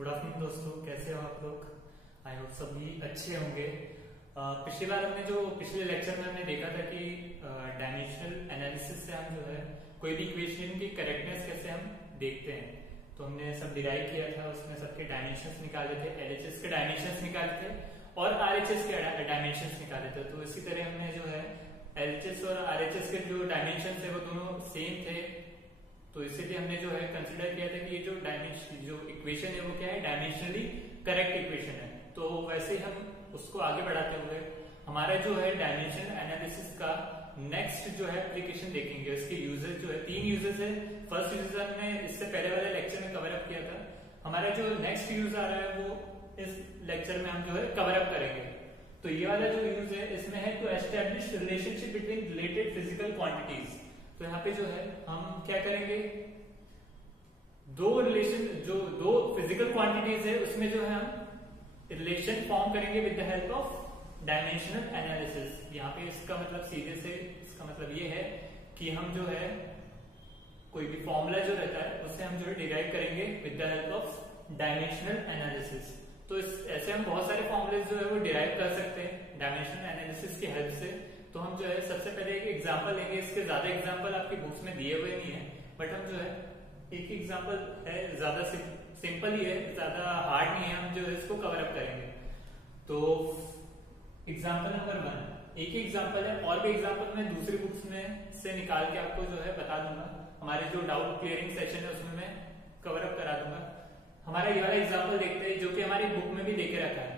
Good afternoon दोस्तों, कैसे हो आप लोग। आई होप सभी अच्छे होंगे। पिछली बार हमने जो पिछले लेक्चर में हमने देखा था कि डायमेंशनल एनालिसिस से हम जो है कोई भी इक्वेशन की करेक्टनेस कैसे हम देखते हैं। तो हमने सब डिराइव किया था, उसमें सबके डायमेंशंस निकाले थे, एलएचएस के डायमेंशंस निकाले थे और आरएचएस के डायमेंशंस निकाले थे। तो इसी तरह हमने जो है एलएचएस और आरएचएस के जो डायमेंशंस है वो दोनों सेम थे। तो इसीलिए हमने जो है कंसिडर किया था कि ये जो इक्वेशन है वो क्या है, डायमेंशनली करेक्ट इक्वेशन है। तो वैसे हम उसको आगे बढ़ाते हुए हमारा जो है डायमेंशन एनालिसिस का नेक्स्ट जो है एप्लीकेशन देखेंगे। इसके यूजेस जो है 3 यूजेस है। फर्स्ट यूज हमने इससे पहले वाले लेक्चर में कवर अप किया था। हमारा जो नेक्स्ट यूज आ रहा है वो इस लेक्चर में हम जो है कवर अप करेंगे। तो ये वाला जो यूज है इसमें है to establish relationship between related physical quantities. तो यहाँ पे जो है हम क्या करेंगे, दो फिजिकल क्वांटिटीज है उसमें जो है हम रिलेशन फॉर्म करेंगे with the help of dimensional analysis. यहाँ पे इसका मतलब सीधे से इसका मतलब ये है कि हम जो है कोई भी फॉर्मूला जो रहता है उससे हम जो है डिराइव करेंगे with the help of dimensional analysis. तो ऐसे हम बहुत सारे फॉर्मूले जो है वो डिराइव कर सकते हैं डायमेंशनल एनालिसिस की हेल्प से। तो हम जो है सबसे पहले एक एग्जांपल लेंगे। इसके ज्यादा एग्जांपल आपकी बुक्स में दिए हुए नहीं है, बट हम जो है एक एग्जांपल है, ज्यादा सिंपल ही है, ज्यादा हार्ड नहीं है, हम जो है इसको कवर अप करेंगे। तो एग्जांपल नंबर 1 एक ही एग्जांपल है, और भी एग्जांपल मैं दूसरी बुक्स में से निकाल के आपको जो है बता दूंगा। हमारे जो डाउट क्लियरिंग सेशन है उसमें मैं कवर अप करा दूंगा। हमारा ये वाला एग्जाम्पल देखते हैं जो कि हमारी बुक में भी देके रखा है।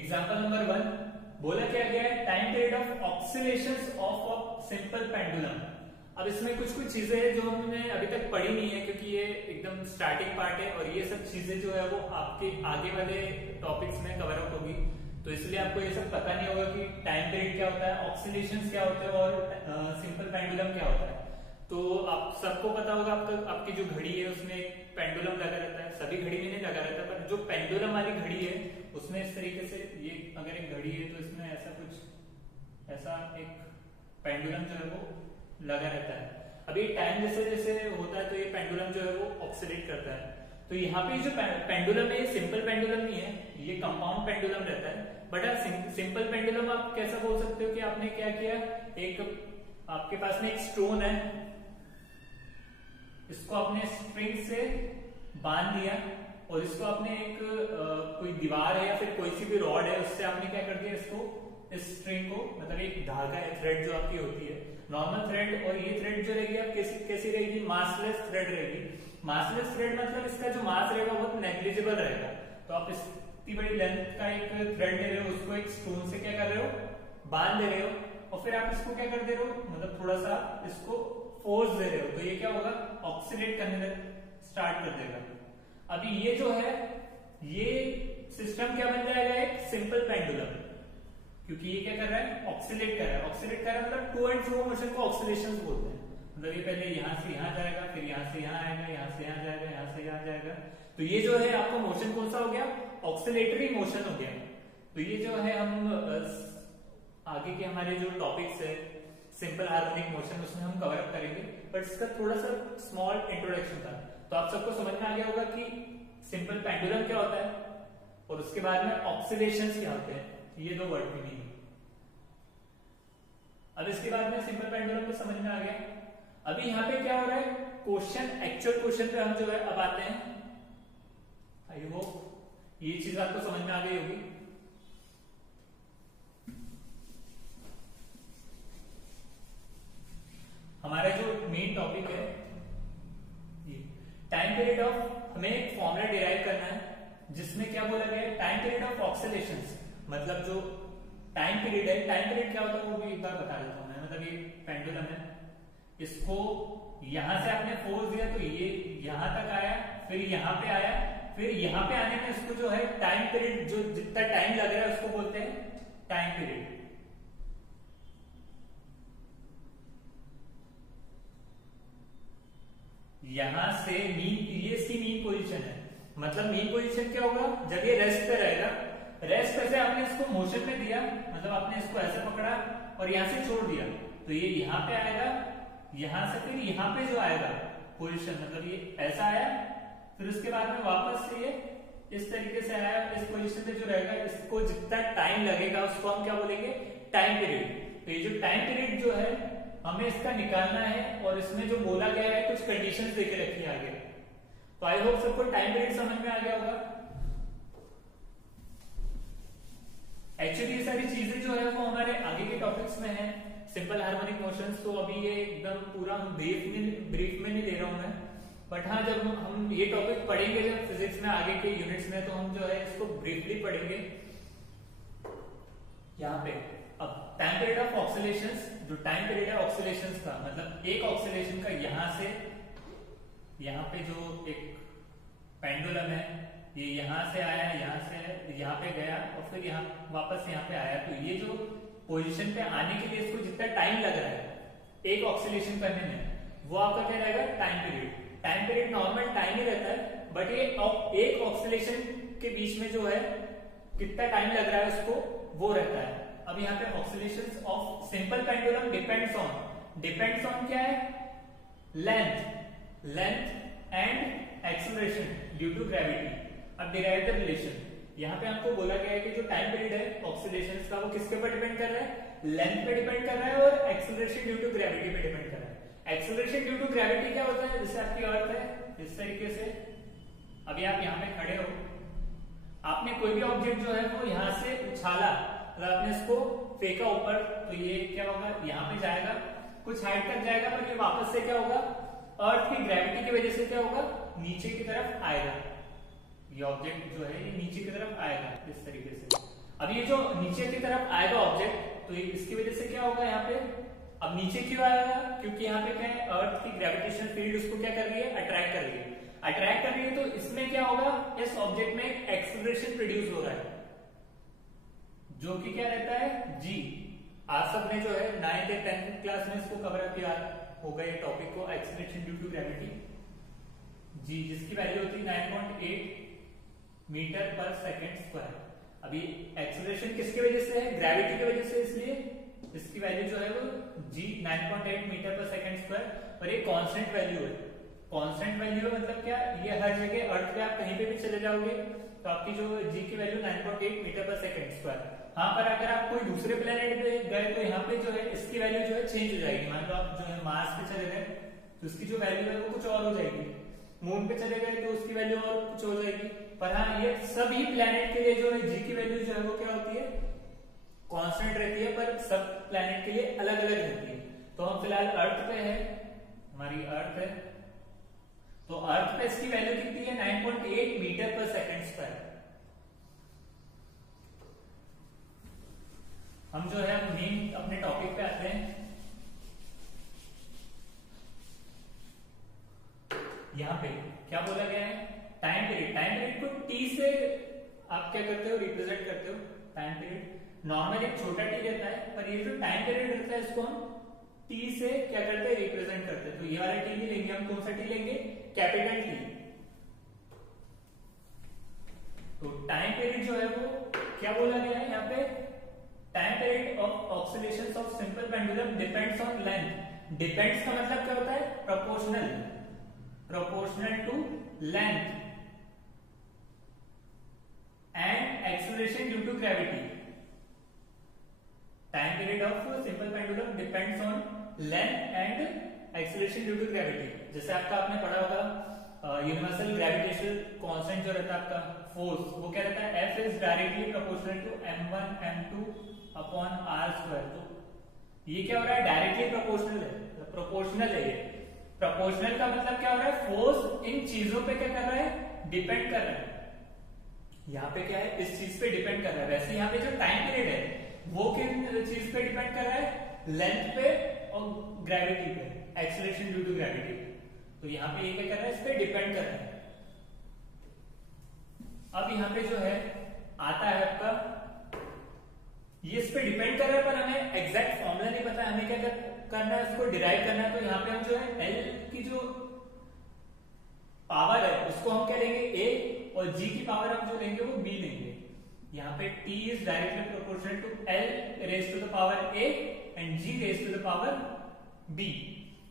एग्जाम्पल नंबर 1 बोला क्या गया है, time period of oscillations of a simple pendulum. अब इसमें कुछ चीजें हैं जो हमने अभी तक पढ़ी नहीं है, क्योंकि ये एकदम स्टार्टिंग पार्ट है और ये सब चीजें जो है वो आपके आगे वाले टॉपिक्स में कवर अप होगी। तो इसलिए आपको ये सब पता नहीं होगा कि टाइम पीरियड क्या होता है, ऑक्सिलेशंस क्या होते हैं और सिंपल पेंडुलम क्या होता है। तो आप सबको पता होगा, आपकी जो घड़ी है उसमें एक पेंडुलम लगा रहता है। सभी घड़ी में नहीं लगा रहता, पर जो पेंडुलम वाली घड़ी है उसमें इस तरीके से, ये अगर एक घड़ी है तो इसमें ऐसा एक पेंडुलम जो है वो लगा रहता है। अभी टाइम जैसे जैसे होता है तो ये पेंडुलम जो है वो ऑक्सिलेट करता है। तो यहाँ पे जो पेंडुलम है ये सिंपल पेंडुलम नहीं है, ये कंपाउंड पेंडुलम रहता है। बट सिंपल पेंडुलम आप कैसा बोल सकते हो कि आपने क्या किया, एक आपके पास में एक स्टोन है, इसको आपने स्ट्रिंग से बांध दिया और इसको आपने एक कोई दीवार है या फिर कोई सी भी रॉड है उससे आपने क्या कर दिया, इसको इस स्ट्रिंग को, मतलब एक धागा है, थ्रेड जो आपकी होती है नॉर्मल थ्रेड, और ये थ्रेड जो रहेगी आप कैसी रहेगी, मासलेस थ्रेड रहेगी। मासलेस थ्रेड मतलब इसका जो मास रहेगा बहुत नेग्लिजिबल रहेगा। तो आप इतनी बड़ी लेंथ का एक थ्रेड ले रहे हो, उसको एक स्टोन से क्या कर रहे हो, बांध दे रहे हो, और फिर आप इसको क्या कर दे रहे हो, मतलब थोड़ा सा इसको फोर्स दे रहे हो। तो ये क्या होगा, ऑक्सीडेट करने स्टार्ट कर देगा। अभी ये जो है ये सिस्टम क्या बन जाएगा, एक सिंपल पेंडुलम, क्योंकि ये क्या कर रहा है, ऑक्सीलेट कर रहा है। ऑक्सीलेट कर रहा है मतलब टू एंड फ्रो मोशन को ऑक्सीलेशन बोलते हैं। मतलब ये पहले यहां से यहां जाएगा, फिर यहां से यहां आएगा, यहां से यहां जाएगा, यहां से यहां जाएगा। तो ये जो है आपका मोशन कौन सा हो गया, ऑक्सीलेटरी मोशन हो गया। तो ये जो है हम आगे के हमारे जो टॉपिक्स है सिंपल हार्मोनिक मोशन उसमें हम कवर अप करेंगे, बट इसका थोड़ा सा स्मॉल इंट्रोडक्शन था। तो आप सबको समझ में आ गया होगा कि सिंपल पेंडुलम क्या होता है और उसके बाद में ऑक्सीलेशंस क्या होते हैं, ये दो वर्ड भी नहीं। अब इसके बाद में सिंपल पेंडुलम को समझ में आ गया। अभी यहाँ पे क्या हो रहा है, क्वेश्चन, एक्चुअल क्वेश्चन पे हम जो है अब आते हैं। आई होप ये चीज आपको समझ में आ गई होगी। हमारा जो मेन टॉपिक है टाइम पीरियड ऑफ, हमें एक फॉर्मूला डिराइव करना है जिसमें क्या बोला गया है, टाइम पीरियड ऑफ ऑक्सीलेशंस। मतलब जो टाइम पीरियड है, टाइम पीरियड क्या होता है वो भी एक बार बता देता हूं मैं। मतलब ये पेंडुलम है, इसको यहां से आपने फोर्स दिया तो ये यहां तक आया, फिर यहां पे आया, फिर यहां पे आने में इसको जो है टाइम पीरियड, जो जितना टाइम लग रहा है उसको बोलते हैं टाइम पीरियड। यहां से ये इसकी मीन पोजीशन है। मतलब मीन पोजीशन क्या होगा, जब ये रेस्ट पे रहेगा, रेस्ट पे से आपने इसको मोशन में दिया, मतलब आपने इसको ऐसे पकड़ा और यहां से छोड़ दिया, तो ये यहां पे आएगा, यहां से फिर यहां पे जो आएगा पोजीशन, मतलब ये ऐसा आया, फिर उसके बाद में वापस से ये इस तरीके से आया, इस पोजीशन पे जो रहेगा, इसको जितना टाइम लगेगा उसको हम क्या बोलेंगे, टाइम पीरियड। तो ये जो टाइम पीरियड जो है हमें इसका निकालना है, और इसमें जो बोला गया है कुछ कंडीशंस देके रखी है आगे। तो आई होप सबको टाइम पीरियड समझ में आ गया होगा। एक्चुअली ये सारी चीजें जो है वो हमारे आगे के टॉपिक्स में है, सिंपल हार्मोनिक मोशंस। तो अभी ये एकदम पूरा हम ब्रीफ में नहीं दे रहा हूं मैं, बट हाँ जब हम ये टॉपिक पढ़ेंगे जब फिजिक्स में आगे के यूनिट्स में, तो हम जो है इसको ब्रीफली पढ़ेंगे। यहाँ पे अब टाइम पीरियड ऑफ ऑक्सीलेशंस, जो टाइम पीरियड है ऑक्सीलेशंस का, मतलब एक ऑक्सीलेशन का यहां से यहाँ पे जो एक पेंडुलम है, ये यहां से आया, यहां से यहाँ पे गया और फिर यहाँ वापस यहाँ पे आया। तो ये जो पोजीशन पे आने के लिए इसको जितना टाइम लग रहा है एक ऑक्सीलेशन करने में, वो आपका क्या रहेगा, time period. Time period normal time ही रहता है, बट ये एक ऑक्सीलेशन के बीच में जो है कितना टाइम लग रहा है उसको, वो रहता है। अब यहाँ पे oscillations of simple pendulum depends on क्या है, length and acceleration due to gravity. अब डिराइव द रिलेशन, यहाँ पे हमको बोला गया है कि जो टाइम पीरियड है ऑक्सीलेशंस का वो किसके ऊपर डिपेंड कर रहा है, लेंथ पे डिपेंड कर रहा है और एक्सेलरेशन ड्यू टू ग्रेविटी पे डिपेंड कर रहा है। एक्सेलरेशन ड्यू टू ग्रेविटी क्या होता है, जैसे आपकी अर्थ है इस तरीके से, अभी आप यहाँ पे खड़े हो, आपने कोई भी ऑब्जेक्ट जो है वो यहाँ से उछाला, अगर आपने इसको फेंका ऊपर, तो ये क्या होगा, यहाँ पे जाएगा, कुछ हाइट तक जाएगा, पर ये वापस से क्या होगा, अर्थ की ग्रेविटी की वजह से क्या होगा, नीचे की तरफ आएगा। ये ऑब्जेक्ट जो है ये नीचे की तरफ आएगा इस तरीके से। अब ये जो नीचे की तरफ आएगा ऑब्जेक्ट, तो ये इसकी वजह से क्या होगा यहाँ पे, अब नीचे क्यों आएगा, क्योंकि यहाँ पे क्या है, अर्थ की ग्रेविटेशनल फील्ड उसको क्या कर रही है, अट्रैक्ट कर रही है। अट्रैक्ट कर रही है, तो इसमें क्या होगा, इस ऑब्जेक्ट में एक्सेलरेशन प्रोड्यूस हो रहा है, जो कि क्या रहता है, जी। आप सबने जो है 9th या 10th क्लास में इसको कवर अप किया होगा ये टॉपिक को, एक्सेलरेशन ड्यू टू ग्रेविटी, जी, जिसकी वैल्यू होती है 9.8 मीटर पर सेकेंड स्क्वायर। अभी एक्सेलरेशन किसकी वजह से है, ग्रेविटी की वजह से, इसलिए इसकी वैल्यू जो है वो जी 9.8 मीटर पर सेकेंड स्क्वायर, और ये कांस्टेंट वैल्यू है। कांस्टेंट वैल्यू मतलब क्या, ये हर जगह अर्थ पे आप कहीं पे भी चले जाओगे तो आपकी जो जी की वैल्यू 9.8 मीटर पर सेकेंड स्क्वायर। हाँ, पर अगर आप कोई दूसरे प्लेनेट पे गए तो यहाँ पे जो है इसकी वैल्यू जो है चेंज हो जाएगी। मान लो आप जो है मार्स पे चले गए तो उसकी जो वैल्यू है वो कुछ और हो जाएगी, मून पे चले गए तो उसकी वैल्यू और कुछ हो जाएगी। पर हाँ, ये सभी प्लेनेट के लिए जो है जी की वैल्यू जो है वो क्या होती है, कांस्टेंट रहती है, पर सब प्लेनेट के लिए अलग अलग रहती है। तो हम फिलहाल अर्थ पे है, हमारी अर्थ है, तो अर्थ पे इसकी वैल्यू कितनी है, 9.8 मीटर पर सेकेंड स्क्वायर। हम जो है मेन अपने टॉपिक पे आते हैं। यहाँ पे क्या बोला गया है, टाइम पीरियड। टाइम पीरियड को टी से आप क्या करते हो, रिप्रेजेंट करते हो। टाइम पीरियड नॉर्मल एक छोटा टी रहता है, पर ये जो टाइम पीरियड रहता है इसको हम टी से क्या करते हैं, रिप्रेजेंट करते हैं। तो ये वाला टी नहीं लेंगे हम, कौन सा टी लेंगे, कैपिटल टी। तो टाइम पीरियड जो है वो क्या बोला गया है यहाँ पे, time period of oscillations of simple pendulum depends on length. Depends का मतलब क्या होता है, proportional to length and acceleration due to gravity. Time period of simple pendulum depends on length and acceleration due to gravity. जैसे आपने पढ़ा होगा universal gravitational constant जो रहता है आपका फोर्स, वो क्या रहता है, F is directly proportional to m1 m2 upon r square. तो ये क्या हो रहा है, डायरेक्टली प्रोपोर्शनल है, प्रोपोर्शनल है। ये प्रोपोर्शनल का मतलब क्या हो रहा है, फोर्स इन चीजों पे क्या कर रहा है, डिपेंड कर रहा है। यहाँ पे क्या है, इस चीज पे डिपेंड कर रहा है। वैसे यहाँ पे जो टाइम पीरियड है वो किन चीज पे डिपेंड कर रहा है, लेंथ पे और ग्रेविटी पे, एक्सेलरेशन ड्यू टू ग्रेविटी। तो यहाँ पे ये क्या कर रहा है, इस पे डिपेंड कर रहा है। अब यहाँ पे जो है आता है आपका, ये इस पे डिपेंड कर रहा है, पर हमें एग्जैक्ट फॉर्मूला नहीं पता, हमें क्या करना है, इसको डिराइव करना है। तो यहाँ पे हम जो है L की जो पावर है उसको हम क्या लेंगे, A, और G की पावर हम जो लेंगे वो B लेंगे। यहाँ पे T is directly proportional to L raise to the power A and G raise to the power B।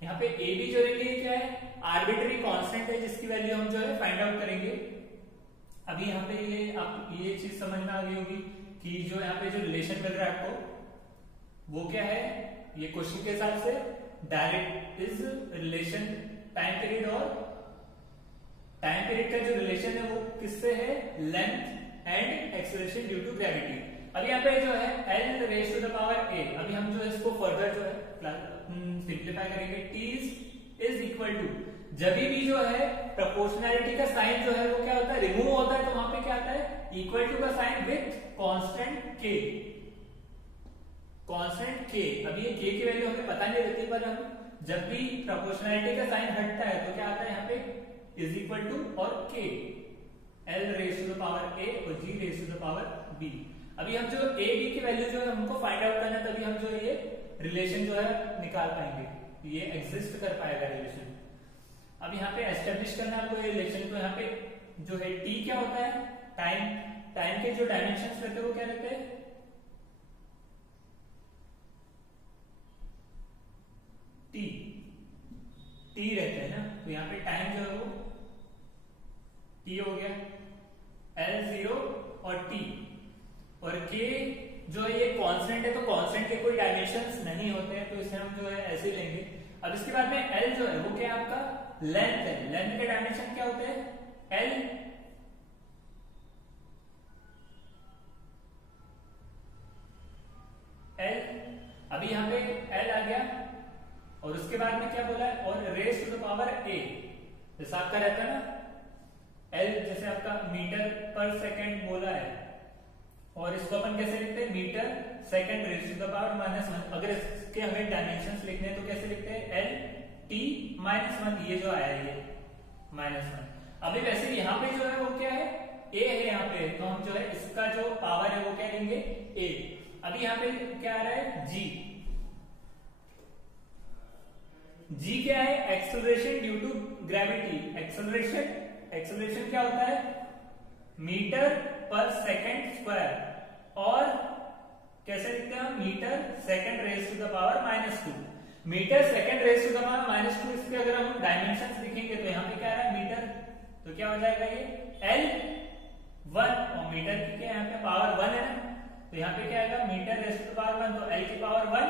यहाँ पे ए बी जो रहेंगे क्या है, आर्बिट्री कांस्टेंट है जिसकी वैल्यू हम जो है फाइंड आउट करेंगे। अभी यहाँ पे ये आप ये चीज समझ में आ गई होगी कि जो यहाँ पे जो रिलेशन मिल रहा है आपको वो क्या है, ये क्वेश्चन के हिसाब से direct is relation time period, और टाइम पीरियड का जो रिलेशन है वो किससे है, length and acceleration due to gravity. अभी यहाँ पे जो है L raise to the power A, अभी हम जो है इसको फर्दर जो है सिंप्लीफाई करेंगे। टी इज इक्वल टू, जब भी जो है प्रोपोर्शनैलिटी का साइन जो है वो क्या होता है, रिमूव होता है, तो वहां पे क्या आता है, इक्वल टू का साइन विथ कांस्टेंट के, कांस्टेंट के। अभी ये के की वैल्यू हमें पता नहीं रहती, पर हम जब भी प्रोपोर्शनैलिटी का साइन हटता है तो क्या आता है यहाँ पे, इज इक्वल टू और K, L raise to the power A और G raise to the power B. अभी हम जो ए बी की वैल्यू जो है हमको फाइंड आउट करना है, तभी हम जो ये रिलेशन जो है निकाल पाएंगे, ये एग्जिस्ट कर पाएगा रिलेशन। अब यहाँ पे एस्टेब्लिश करना है आपको ये रिलेशन, तो यहाँ पे जो है टी क्या होता है, टाइम के जो डायमेंशंस रहते हैं वो क्या रहते हैं, टी रहते हैं ना, तो यहाँ पे टाइम जो है वो टी हो गया, L0 और टी, और के जो है ये कांस्टेंट है, तो कांस्टेंट के कोई डायमेंशंस नहीं होते हैं, तो इसे हम जो है ऐसे लेंगे। अब इसके बाद में L जो है वो क्या आपका लेंथ है, लेंथ के डायमेंशन क्या होते हैं, L अभी यहाँ पे L आ गया, और उसके बाद में क्या बोला है, और raise to the power A, जैसा आपका रहता है ना L, जैसे आपका मीटर पर सेकंड बोला है, और इसको अपन कैसे लिखते हैं, metre second raise to the power -1। अगर इसके हमें डायमेंशंस लिखने हैं तो कैसे लिखते हैं, L T -1, ये जो आया है ये -1। अभी वैसे यहाँ पे जो है वो क्या है, A है यहाँ पे, तो हम जो है इसका जो पावर है वो क्या लेंगे, A। अभी यहाँ पे क्या आ रहा है, G क्या है, acceleration due to gravity. Acceleration क्या होता है, मीटर पर सेकंड स्क्वायर, और कैसे लिखते हैं हम, metre second raise to the power -2। Metre second raise to the power -2, इसके अगर हम डायमेंशंस लिखेंगे तो यहाँ पे क्या है, मीटर, तो क्या हो जाएगा ये L1, और मीटर की क्या यहाँ पे पावर 1 है ना, तो यहाँ पे क्या आएगा, metre raise to the power 1, तो L की पावर 1,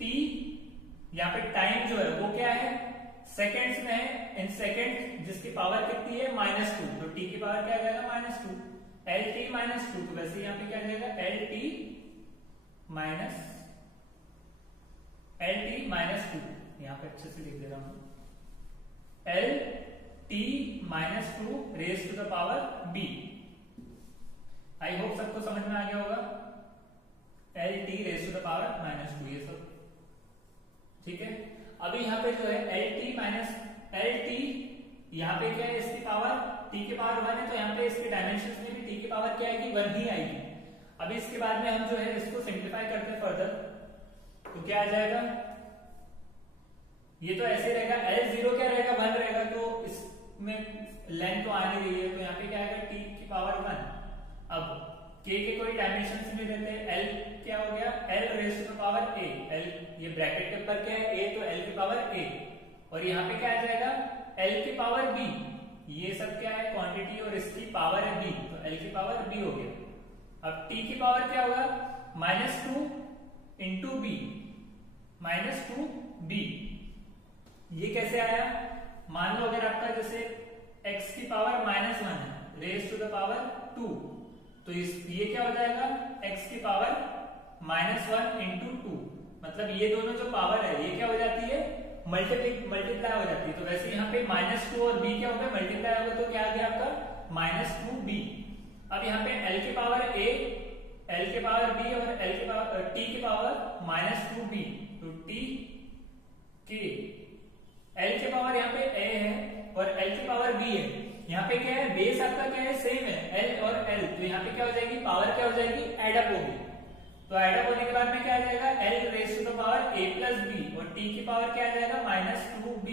T यहाँ पे टाइम जो है वो क्या है, सेकेंड्स में है, इन सेकेंड जिसकी पावर कितनी है, -2, तो T की पावर क्या आ जाएगा, -2, LT -2, तो वैसे यहाँ पे क्या आ जाएगा, LT -2, यहाँ पे अच्छे से लिख दे रहा हूं, LT -2 raise to the power B। I hope सबको समझ में आ गया होगा, LT raise to the power -2, ये सब ठीक है। अभी यहाँ पे जो है LT यहाँ पे क्या है, इसकी पावर T की पावर 1 है, तो यहाँ पे इसके डायमेंशंस में भी T की पावर क्या आएगी, 1 ही आएगी। अभी इसके बाद में हम जो है इसको सिंप्लीफाई करते हैं फर्दर, तो क्या आ जाएगा, ये तो ऐसे रहेगा, L0 क्या रहेगा, 1 रहेगा, तो इसमें लेंथ तो आ नहीं रही है, तो यहाँ पे क्या आएगा, T की पावर 1। अब K के कोई डायमेंशंस नहीं रहते, L क्या हो गया, L raise to the power A, L ये ब्रैकेट के ऊपर क्या है, A, तो L की पावर A, और यहाँ पे क्या आ जाएगा, L की पावर B, ये सब क्या है, क्वांटिटी, और इसकी पावर है B, तो L की पावर B हो गया। अब T की पावर क्या होगा, -2 इंटू B, -2B, ये कैसे आया, मान लो अगर आपका जैसे x की पावर -1 है, रेज टू द पावर 2, तो ये क्या हो जाएगा, x की पावर -1 इंटू 2, मतलब ये दोनों जो पावर है ये क्या हो जाती है, मल्टीप्लाई हो जाती है। तो वैसे यहाँ पे -2 और b क्या होगा, मल्टीप्लाई होगा, तो क्या आ गया आपका -2b। अब यहाँ पे l की पावर a, l की पावर b, और l की पावर t की पावर -2b, तो t के l की पावर यहाँ पे a है और l की पावर b है। यहाँ पे क्या है, बेस आपका क्या है, सेम है, l और l, तो यहाँ पे क्या हो जाएगी, पावर क्या हो जाएगी, एडअप होगी। तो एडअप होने के बाद में क्या आ जाएगा, l raise to the power a plus b, और t की पावर क्या आ जाएगा, -2b,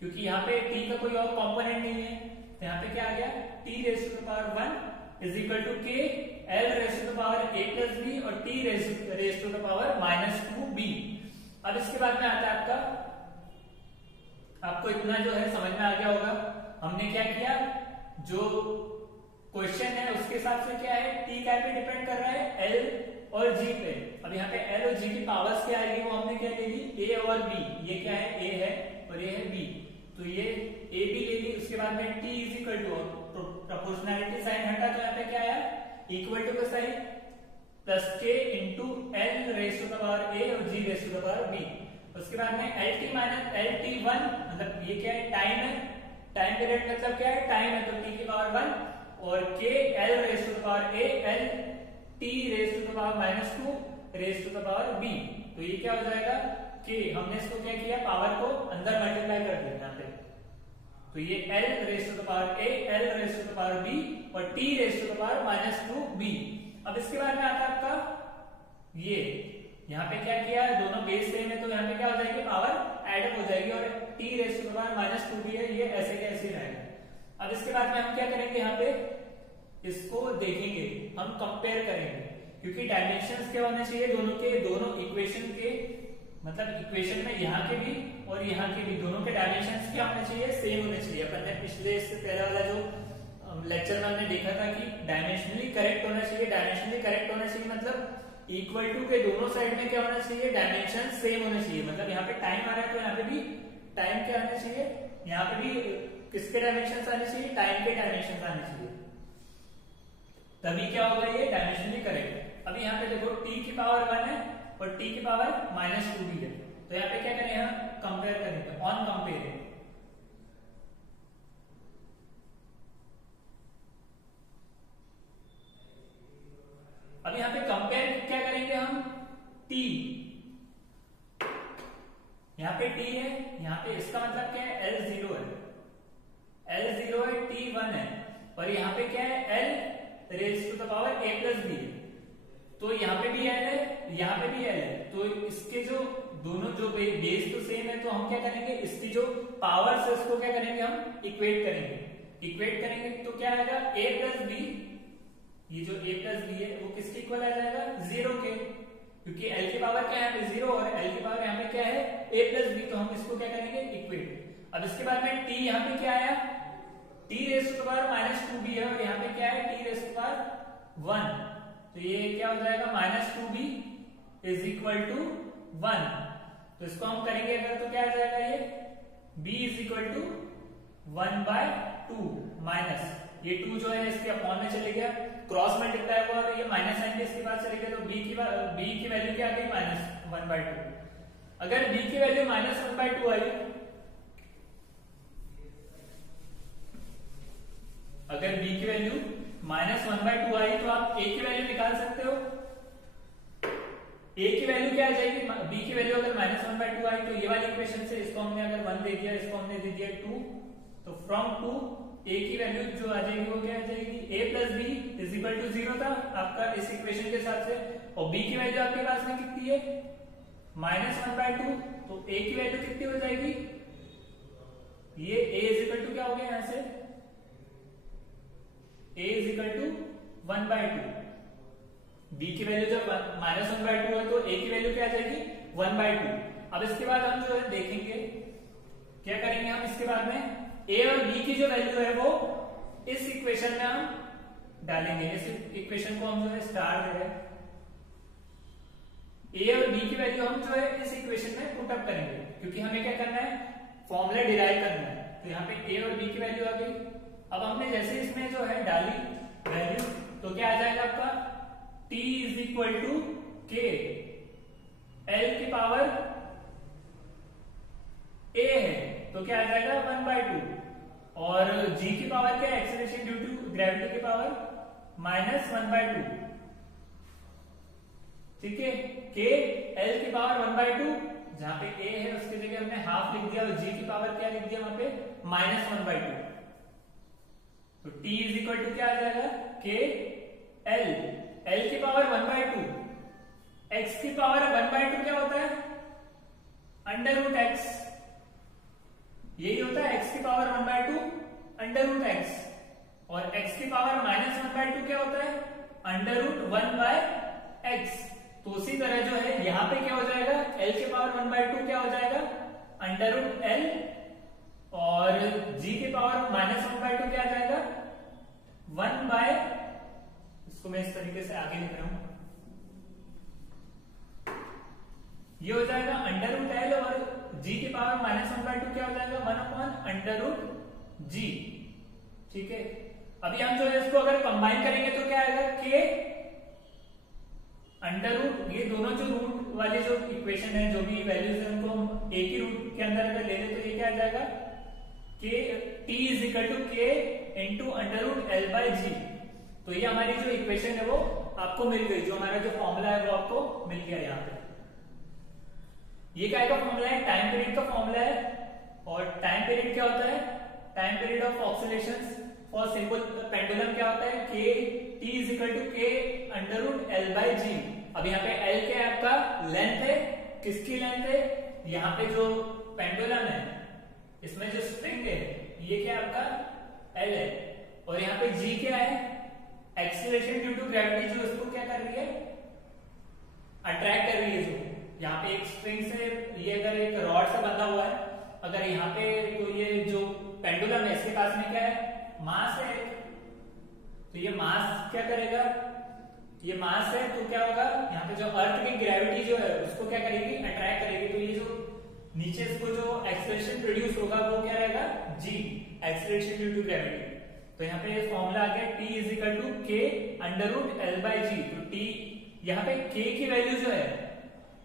क्योंकि यहाँ पे t का कोई और कॉम्पोनेंट नहीं है, तो यहाँ पे क्या आ गया, t raise to the power 1 is equal to k, l raise to the power a plus b, और t raise to the power -2b। अब इसके बाद में आता है आपको इतना जो है समझ में आ गया होगा। हमने क्या किया, जो क्वेश्चन है उसके हिसाब से क्या है, टी क्या पे डिपेंड कर रहा है, एल और जी पे। अब यहाँ पे एल और जी की पावर्स क्या आएगी वो हमने क्या ले ली, ए और बी। ये क्या है, ए है और ये है बी, तो ये ए बी ले ली। उसके बाद में T is equal to, proportionality sign हटा तो यहाँ पे क्या आया, इक्वल टू का sign plus K into L raise to the power A और G raise to the power B. उसके बाद में L T minus L T one, मतलब ये क्या है, टाइम है, टाइम पीरियड मतलब क्या है, टाइम है, तो टी की पावर 1 और K L raise to the power A L T raise to the power minus 2 raise to the power B. तो ये क्या हो जाएगा कि हमने इसको क्या किया, पावर को अंदर मल्टीप्लाई कर दिया यहाँ पे, तो ये L raise to the power A L raise to the power B और T raise to the power minus 2 B. अब इसके बाद में आता है आपका ये, यहाँ पे क्या किया, दोनों बेस सेम है तो यहाँ पे क्या हो जाएगी, पावर एड अप हो जाएगी और T raise to the power minus 2 B है, ये ऐसे के ऐसे रहेगा। अब इसके बाद में हम क्या करेंगे, यहाँ पे इसको देखेंगे, हम कंपेयर करेंगे, क्योंकि डायमेंशंस क्या होने चाहिए दोनों के, दोनों इक्वेशन के, मतलब इक्वेशन में यहाँ के भी और यहाँ के भी दोनों के डायमेंशंस क्या होने चाहिए, सेम होने चाहिए। अपन ने पिछले इससे पहले वाला जो लेक्चर में हमने देखा था कि डायमेंशनली करेक्ट होना चाहिए। डायमेंशनली करेक्ट होना चाहिए मतलब इक्वल टू के दोनों साइड में क्या होना चाहिए, डायमेंशन सेम होने चाहिए। मतलब यहाँ पे टाइम आ रहा है तो यहाँ पे भी टाइम क्या आना चाहिए, यहाँ पे भी किसके डायमेंशन आने चाहिए, टाइम के डायमेंशन आने चाहिए, तभी क्या होगा, ये डायमेंशनली करेक्ट। अभी यहाँ पे देखो टी की पावर 1 है और टी की पावर माइनस 2 भी है, तो यहाँ पे क्या करें, हम कंपेयर करेंगे, ऑन कंपेयर। अब यहाँ पे कंपेयर क्या करेंगे हम, टी, यहाँ पे टी है, यहाँ पे इसका मतलब क्या है, एल 0 है, एल 0 है, टी 1 है और यहाँ पे क्या है, L raise to the power A plus B है, तो यहाँ पे भी एल है, यहाँ पे भी एल है, तो इसके जो दोनों जो बेस तो सेम है, तो हम क्या करेंगे, इसकी जो पावर है उसको क्या करेंगे, हम इक्वेट करेंगे। इक्वेट करेंगे तो क्या आएगा, ए प्लस बी, ये जो a प्लस बी है वो किसके इक्वल आ जाएगा, 0 के, क्योंकि l की पावर क्या है यहाँ पे 0 और l की पावर यहाँ पे क्या है a प्लस बी, तो हम इसको क्या करेंगे, इक्वेट। अब इसके बाद में t यहाँ पे क्या आया, t raise to the power minus 2b है और यहाँ पे क्या है, t raise to the power 1, तो ये क्या हो जाएगा, minus 2b is equal to 1। तो इसको हम करेंगे अगर तो क्या आ जाएगा, ये b is equal to 1/2 minus ये 2 जो है इसके अपॉन में चले गया, क्रॉस मल्टीप्लाई हुआ और ये माइनस साइन के इसके पास चले गया, तो b की वैल्यू क्या आ गई, -1/2। अगर b की वैल्यू -1/2 आई, अगर b की वैल्यू -1/2 आई तो आप a की वैल्यू निकाल सकते हो। a की वैल्यू क्या आ जाएगी, b की वैल्यू अगर -1/2 आई तो ये वाली इक्वेशन से इसको हमने अगर 1 दे दिया, इसको हमने दे दिया 2, तो फ्रॉम 2 a की वैल्यू जो आ जाएगी वो क्या आ जाएगी, a plus B is equal to 0 था आपका इस इक्वेशन के हिसाब से, और b की वैल्यू आपके पास में कितनी है, -1/2, तो a की वैल्यू कितनी हो जाएगी, ये a इज इक्वल टू क्या हो गया, यहां से a is equal to 1/2, b की वैल्यू जब -1/2 है तो a की वैल्यू क्या आ जाएगी, 1/2। अब इसके बाद हम जो है देखेंगे क्या करेंगे, हम इसके बाद में a और b की जो वैल्यू है वो इस इक्वेशन में हम डालेंगे। इस इक्वेशन को हम जो है स्टार दे रहे हैं, a और b की वैल्यू हम जो है इस इक्वेशन में पुट अप करेंगे, क्योंकि हमें क्या करना है, फॉर्मूला डिराइव करना है। तो यहाँ पे a और b की वैल्यू आ गई। अब हमने जैसे इसमें जो है डाली वैल्यू, तो क्या आ जाएगा आपका, t is equal to k, l की पावर a है तो क्या आ जाएगा 1/2, और g की पावर क्या है, एक्सेलरेशन ड्यू टू ग्रेविटी की पावर -1/2, ठीक है। k l की पावर 1/2, जहां पे a है उसकी जगह हमने हाफ लिख दिया, और g की पावर क्या लिख दिया वहां पे, -1/2, तो t इज इक्वल टू क्या आ जाएगा, k l, l की पावर 1/2, x की पावर 1/2 क्या होता है, √x, यही होता है x की पावर 1/2 √x, और x की पावर -1/2 क्या होता है, √1/x, तो उसी तरह जो है यहाँ पे क्या हो जाएगा, l के पावर 1/2 क्या हो जाएगा √l, और g के पावर -1/2 क्या आ जाएगा 1/, इसको मैं इस तरीके से आगे लिख रहा हूं, ये हो जाएगा √l, और g के पावर -1/2 क्या हो जाएगा 1/√g। ठीक है, अभी हम जो है इसको अगर कंबाइन करेंगे तो क्या आएगा k अंडर, ये दोनों जो रूट वाले जो इक्वेशन है, जो भी वैल्यूज है उनको हम एक ही रूट के अंदर अगर ले लें तो ये क्या आ जाएगा k t is equal to k into √l/g। तो ये हमारी जो इक्वेशन है वो आपको मिल गई, जो हमारा जो फॉर्मूला है वो आपको मिल गया यहाँ पे। ये क्या का फॉर्मूला है, टाइम पीरियड का फॉर्मूला है, और टाइम पीरियड क्या होता है, time period of oscillations for simple pendulum क्या होता है, k t is equal to k √l/g। अब यहाँ पे l क्या है आपका लेंथ है, किसकी लेंथ है, यहाँ पे जो पेंडुलम है इसमें जो स्प्रिंग है ये क्या आपका l है, और यहाँ पे g क्या है, एक्सीलरेशन ड्यू टू ग्रेविटी, जो इसको क्या कर रही है अट्रैक्ट कर रही है। जो यहाँ पे एक स्प्रिंग से, ये अगर एक रॉड से बंधा हुआ है, अगर यहाँ पे तो ये जो पेंडुलम है इसके पास में क्या है मास है, तो ये मास क्या करेगा, ये मास है तो क्या होगा, यहाँ पे जो अर्थ की ग्रेविटी जो है उसको क्या करेगी अट्रैक्ट करेगी, तो ये जो नीचे इसको जो एक्सीलरेशन प्रोड्यूस होगा वो क्या रहेगा g, acceleration due to gravity. तो यहाँ पे फॉर्मूला आ गया t is equal to k √l/g। तो t यहाँ पे k की वैल्यू जो है,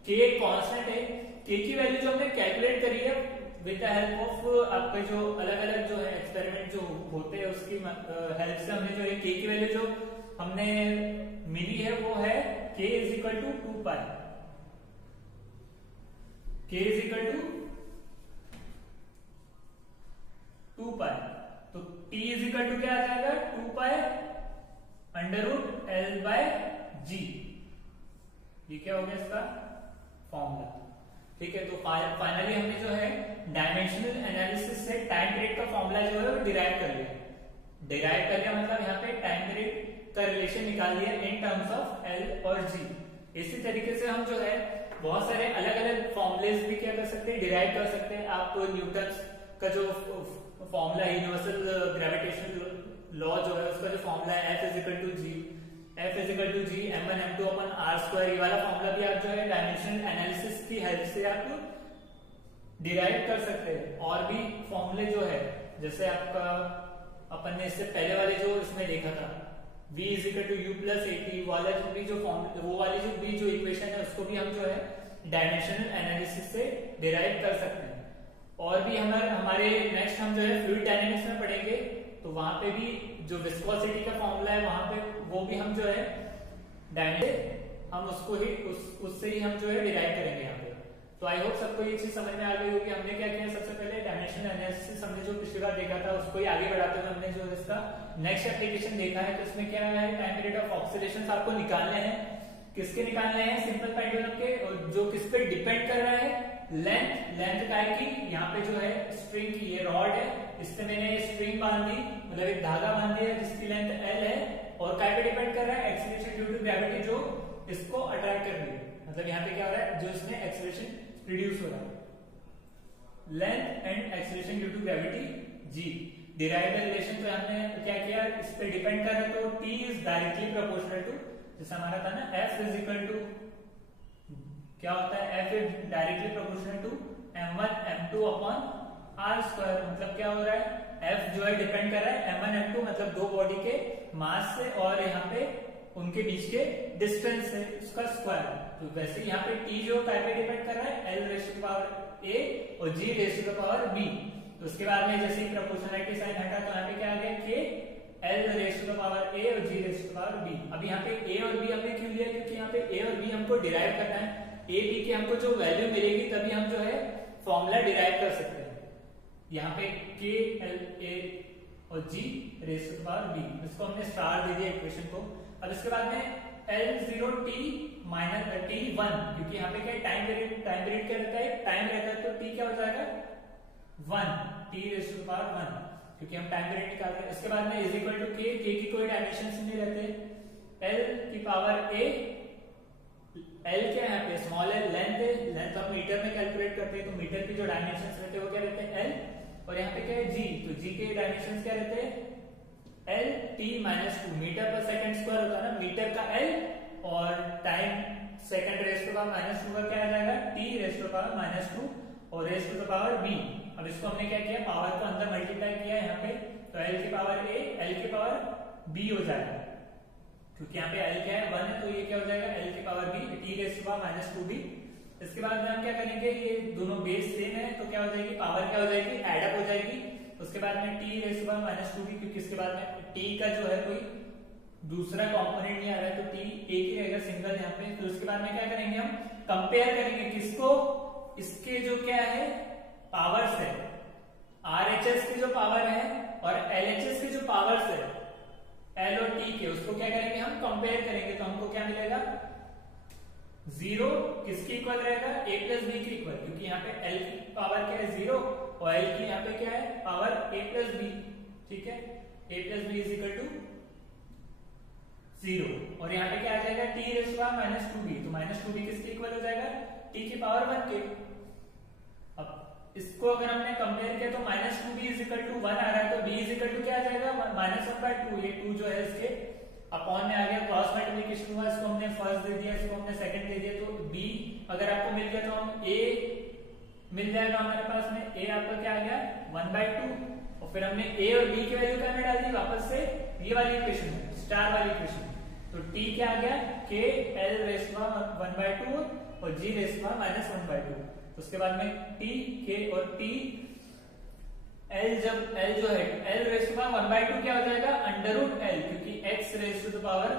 k एक कांस्टेंट है, k की वैल्यू जो हमने कैलकुलेट करी है विद द हेल्प ऑफ आपके जो अलग अलग जो है एक्सपेरिमेंट जो होते हैं उसकी हेल्प से हमने जो है k की वैल्यू जो हमने मिली है वो है k is equal to 2π, k is equal to 2π। तो t इज इक्वल टू क्या आ जाएगा 2π √l/g। ये क्या हो गया इसका फॉर्मूला। ठीक है, तो फाइनली हमने जो है डायमेंशनल एनालिसिस से टाइम पीरियड का फॉर्मूला जो है वो डिराइव कर लिया। डिराइव कर लिया मतलब यहाँ पे टाइम पीरियड का रिलेशन निकाल लिया इन टर्म्स ऑफ l और g। इसी तरीके से हम जो है बहुत सारे अलग अलग फॉर्मुलेस भी क्या कर सकते हैं, डिराइव कर सकते हैं। आप न्यूटन का जो फॉर्मूला है यूनिवर्सल ग्रेविटेशनल लॉ जो है उसका जो फॉर्मूला है F is equal to G m1 m2 upon r², ये वाला फॉर्मूला भी आप जो है डायमेंशनल एनालिसिस की हेल्प से आप डिराइव कर सकते हैं। और भी फॉर्मूले जो है जैसे आपका अपन ने इससे पहले वाले जो इसमें देखा था v is equal to u plus AT वाला भी जो वो वाली जो भी जो इक्वेशन है उसको भी हम जो है डायमेंशनल एनालिसिस से डिराइव कर सकते हैं। और भी हमारे नेक्स्ट हम जो है फ्लूइड डायनेमिक्स में पढ़ेंगे, तो वहां पे भी जो विस्कोसिटी का फॉर्मूला है वहां पे वो भी हम जो है हम उसको ही उससे ही हम जो है डिराइव करेंगे यहाँ पे। तो आई होप सबको ये चीज समझ में आ गई होगी। हमने क्या किया, सबसे पहले डायमेंशनल एनालिसिस हमने जो पिछली बार देखा था उसको ही आगे बढ़ाते हुए हमने जो इसका नेक्स्ट एप्लीकेशन देखा है। तो इसमें क्या है, टाइम पीरियड ऑफ ऑक्सीलेशन आपको निकालने हैं। किसके निकालने हैं, सिंपल पेंडुलम के, और जो किस पे डिपेंड कर रहा है, लेंथ टाइप की। यहाँ पे जो है स्ट्रिंग की ये रॉड है, इससे मैंने स्ट्रिंग बांध दी, मतलब एक धागा बांध दिया जिसकी लेंथ l है, और काय पे डिपेंड कर रहा है, एक्सीलरेशन ड्यू टू ग्रेविटी जो इसको अट्रैक्ट कर रही है। मतलब यहाँ पे क्या हो रहा है, जो इसमें एक्सीलरेशन प्रोड्यूस हो रहा है, length and acceleration due to gravity g। Derive the relation तो हमने क्या किया, इस पे डिपेंड कर रहा है, तो t is directly proportional to, जैसे हमारा था ना f इज इक्वल टू क्या होता है, f is directly proportional to m1 m2 upon r²। मतलब क्या हो रहा है, f जो है डिपेंड कर रहा है m1 m2 मतलब दो बॉडी के मास से, और यहाँ पे उनके बीच के डिस्टेंस से उसका स्क्वायर। तो वैसे यहाँ पे t जो टाइप पे डिपेंड कर रहा है l raise to power a और g raise to power b। तो उसके बाद में जैसे ही प्रोपोर्शनलिटी साइन हटा तो यहाँ पे क्या आ गया, k l raise to power a और g raise to power b। अब यहाँ पे a और b हमने क्यों लिया, क्योंकि यहाँ पे a और b हमको डिराइव करना है। a b की हमको जो वैल्यू मिलेगी तभी हम जो है फॉर्मूला डिराइव कर सकते हैं। यहाँ पे k l a और g raise to power b, इसको हमने स्टार दे दिया इक्वेशन को। अब इसके बाद में L0 t माइनस t1, क्योंकि यहाँ पे क्या टाइम पीरियड क्या रहता है, टाइम रहता है, तो t क्या हो जाएगा 1, t रेज़ टू पावर 1, क्योंकि हम टाइम पीरियड निकाल रहे हैं। इसके बाद में इज इक्वल टू k की कोई डायमेंशन नहीं रहते, l की पावर a एल क्या है यहाँ पे, स्मॉल एल लेंथ है, लेंथ हम मीटर में कैलकुलेट करते हैं, तो मीटर की जो डायमेंशंस रहते हैं वो क्या रहते हैं एल, और यहाँ पे क्या है जी, तो जी के डायमेंशंस क्या रहते हैं L T minus 2 metre per second square होता है ना, मीटर का एल और time second raise to power minus 2 का क्या आ जाएगा T raise to power minus 2 और raise to the power B. अब इसको हमने क्या किया, पावर को अंदर मल्टीप्लाई किया यहाँ पे, तो एल की पावर ए एल की पावर बी हो जाएगा, क्योंकि यहाँ पे एल क्या है 1 है, तो ये क्या हो जाएगा एल की power B T raise to power minus 2 B. इसके बाद में हम क्या करेंगे, ये दोनों बेस सेम है तो क्या हो जाएगी, पावर क्या हो जाएगी एडअप हो जाएगी। उसके बाद में T raise to power minus 2 B, क्योंकि इसके बाद में टी का जो है कोई दूसरा कंपोनेंट नहीं आ रहा है, तो टी एक ही रहेगा सिंगल यहाँ पे। फिर उसके बाद में क्या करेंगे, हम कंपेयर करेंगे किसको, इसके जो क्या है पावर्स है, आरएचएस की जो पावर है और एलएचएस की जो पावर्स है एल और टी के, उसको क्या करेंगे हम कंपेयर करेंगे, तो हमको क्या मिलेगा 0 किसके इक्वल रहेगा a प्लस बी के इक्वल, क्योंकि यहाँ पे l की पावर क्या है 0 और l की यहाँ पे क्या है पावर a प्लस बी, ठीक है a plus B is equal to 0, और यहाँ पे क्या आ जाएगा t raise to power minus 2b, तो माइनस 2b किसके इक्वल हो जाएगा t की पावर 1 के। अब इसको अगर हमने कंपेयर किया तो minus 2b is equal to 1 आ रहा है, तो b इज इक्वल टू क्या आ जाएगा माइनस 1/2, ये 2 जो है इसके अपॉन में आ गया, क्रॉस मल्टीप्लिकेशन हुआ, इसको हमने फर्स्ट दे दिया, इसको हमने सेकंड दे दिया, तो b अगर आपको मिल गया तो हम a मिल जाएगा हमारे पास में, a आपका क्या आ गया 1/2, और फिर हमने a और b की वैल्यू क्या में डाल दी वापस से ये वाली इक्वेशन में, स्टार वाली इक्वेशन, तो t क्या आ गया k l raise to power 1/2 और g raise to power minus 1/2। तो उसके बाद में t k और t l, जब l जो है l रेज़ टू पावर 1/2 क्या हो जाएगा अंडर रूट l, क्योंकि x raise to the power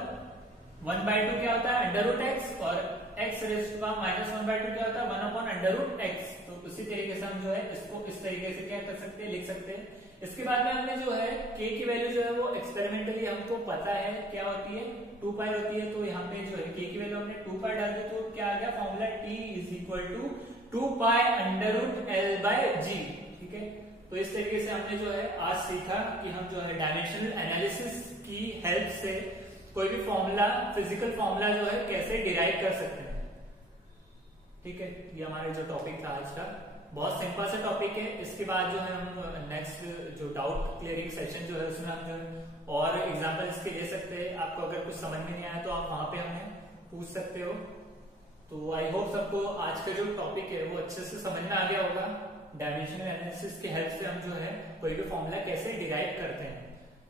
1/2 क्या होता है अंडर रूट x और x raise to power minus 1/2 क्या होता है 1/√x। तो उसी तरीके से हम जो है इसको इस तरीके से क्या कर सकते हैं लिख सकते हैं। इसके बाद में हमने जो है k की वैल्यू जो है वो एक्सपेरिमेंटली हमको पता है क्या होती है 2 पाई होती है, तो यहाँ पे जो है k की वैल्यू हमने 2 पाई डाल दी, तो क्या आ गया formula t is equal to 2 pi under root l by G, ठीक है। तो इस तरीके से हमने जो है आज सीखा कि हम जो है डायमेंशनल एनालिसिस की हेल्प से कोई भी फॉर्मूला फिजिकल फॉर्मूला जो है कैसे डिराइव कर सकते हैं, ठीक है। ये हमारा जो टॉपिक था आज का, बहुत सिंपल सा टॉपिक है। इसके बाद जो है हम नेक्स्ट जो डाउट क्लियरिंग सेशन जो है उसमें हम जो और एग्जांपल्स के ले सकते हैं। आपको अगर कुछ समझ में नहीं आया तो आप वहां पे हमें पूछ सकते हो। तो आई होप सबको आज का जो टॉपिक है वो अच्छे से समझ में आ गया होगा। डायमेंशनल एनालिसिस की हेल्प से हम जो है कोई भी फॉर्मूला कैसे डिराइव करते हैं।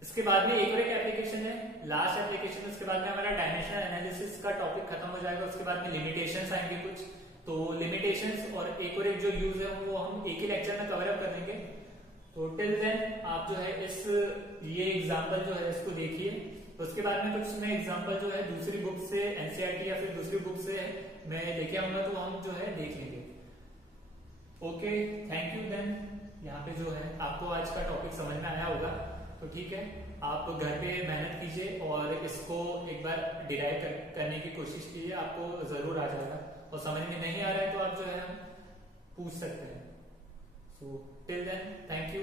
इसके बाद में एक और एक एप्लीकेशन है, लास्ट एप्लीकेशन, उसके बाद में हमारा डायमेंशनल एनालिसिस का टॉपिक खत्म हो जाएगा। उसके बाद में लिमिटेशंस आएंगे कुछ, तो लिमिटेशंस और एक जो यूज है वो हम एक ही लेक्चर में कवर अप कर देंगे। तो टिल देन आप जो है ये एग्जांपल जो है इसको देखिए। तो उसके बाद में कुछ मैं एग्जांपल जो है दूसरी बुक से एनसीईआरटी या फिर दूसरी बुक से मैं लेके आऊंगा, तो हम जो है देख लेंगे। Okay, thank you. देन यहाँ पे जो है आपको आज का टॉपिक समझ में आया होगा, तो ठीक है, आप घर पे मेहनत कीजिए और इसको एक बार डिराइव करने की कोशिश कीजिए, आपको जरूर आ जाएगा। और समझ में नहीं आ रहा है तो आप जो है पूछ सकते हैं। So till then thank you.